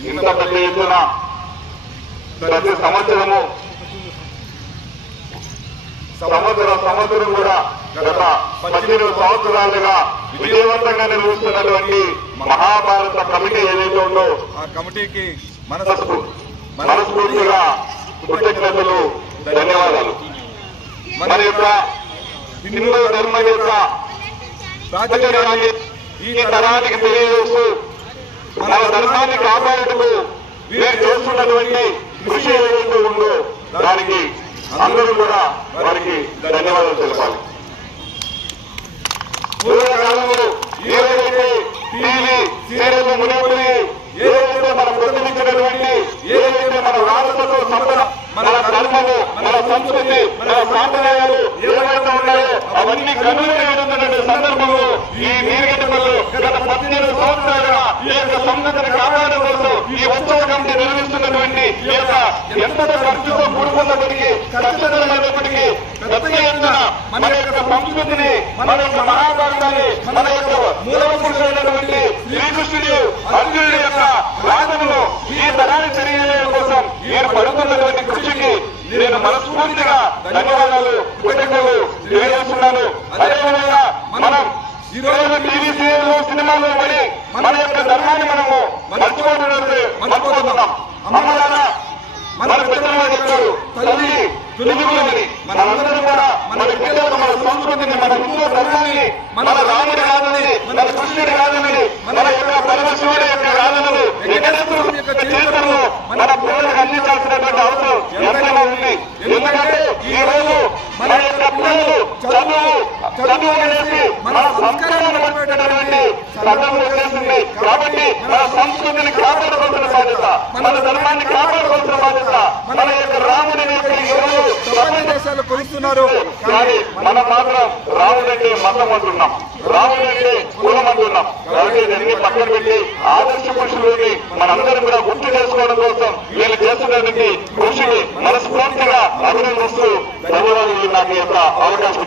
పెద్ద ఎత్తున ప్రతి సంవత్సరము సంవత్సర సంవత్సరం కూడా గత పద్దెనిమిది సంవత్సరాలుగా విజయవంతంగా నిర్వహిస్తున్నటువంటి మహాభారత కమిటీ ఏదైతే ఉందో ఆ కమిటీకి మన మనస్ఫూ- మనస్ఫూర్తిగా కృతజ్ఞతలు ధన్యవాదాలు. మన యొక్క హిందూ ధర్మం యొక్క ఈ తరానికి తెలియజేస్తూ మన ధర్మాన్ని కాపాడుటకు వీరు చేస్తున్నటువంటి కృషి ఏదైతే ఉందో దానికి అందరూ కూడా వారికి ధన్యవాదాలు తెలపాలి. పూర్వకాలంలో ఏదైతే టీవీ సీరియల్ మునిగిపోయి ఏదైతే మనం ప్రతినిధించినటువంటి ఏదైతే మన వారసత్వ సంపద మన ధర్మము మన సంస్కృతి మన సాంప్రదాయాలు ఏవైతే ఉన్నాయో అవన్నీ కనుగొనేటువంటి సందర్భంలో ఈ నీరుగడ్డలో గత పద్దెనిమిది ఈ యొక్క కాపాడడం కోసం ఈ ఉత్సవ కమిటీ నిర్వహిస్తున్నటువంటి ఈ యొక్క ఎంత ఖర్చుతో కూడుకున్నప్పటికీ ఖచ్చితమైనప్పటికీ పెద్ద ఎత్తున మన యొక్క సంస్కృతిని మన యొక్క మహాభారతాన్ని మన యొక్క మూలవ పురుషులైనటువంటి శ్రీకృష్ణుడు అర్జునుడు యొక్క రాజమును ఈ తరాన్ని తెలియజేయడం కోసం నేను పడుతున్నటువంటి కృషికి నేను మనస్ఫూర్తిగా ధన్యవాదాలు కృతజ్ఞతలు తెలియజేస్తున్నాను అదేవిధంగా మనం ఈ రోజు టీవీ సీరియల్ సినిమాలో పడి మన యొక్క ధర్మాన్ని మనము మర్చిపోతున్నది మర్చిపోతున్నాం అమ్మలారా మన పెద్దలు చెప్పారు తల్లి తులుగులని మనందరం కూడా మన పిల్లలకు మన సంస్కృతిని మన హిందూ ధర్మాన్ని మన రాముడి కాదని మన కృష్ణుడి కాదని మన యొక్క పరమశివుడి యొక్క కాదని వెంకటేశ్వరుడి యొక్క చరిత్రను మన పిల్లలకు అందించాల్సినటువంటి అవసరం ఎంతైనా ఉంది. ఎందుకంటే ఈ రోజు మన యొక్క పిల్లలు చదువు చదువు మన సంస్కారాన్ని వచ్చేసింది కాబట్టి మన సంస్కృతిని కాపాడుకోవాల్సిన బాధ్యత మన ధర్మాన్ని కాపాడుకోవాల్సిన బాధ్యత మన యొక్క ప్రపంచ దేశాలు కొలుస్తున్నారు. కానీ మనం మాత్రం రాముడంటే మతం అంటున్నాం. రాముడంటే కులం అంటున్నాం. కాబట్టి దీన్ని పక్కన పెట్టి ఆదర్శ పురుషులని మనందరం కూడా గుర్తు చేసుకోవడం కోసం వీళ్ళు చేస్తున్నటువంటి కృషిని మనస్ఫూర్తిగా అభినందిస్తూ ధన్యవాదాలు. నాకు యొక్క అవకాశం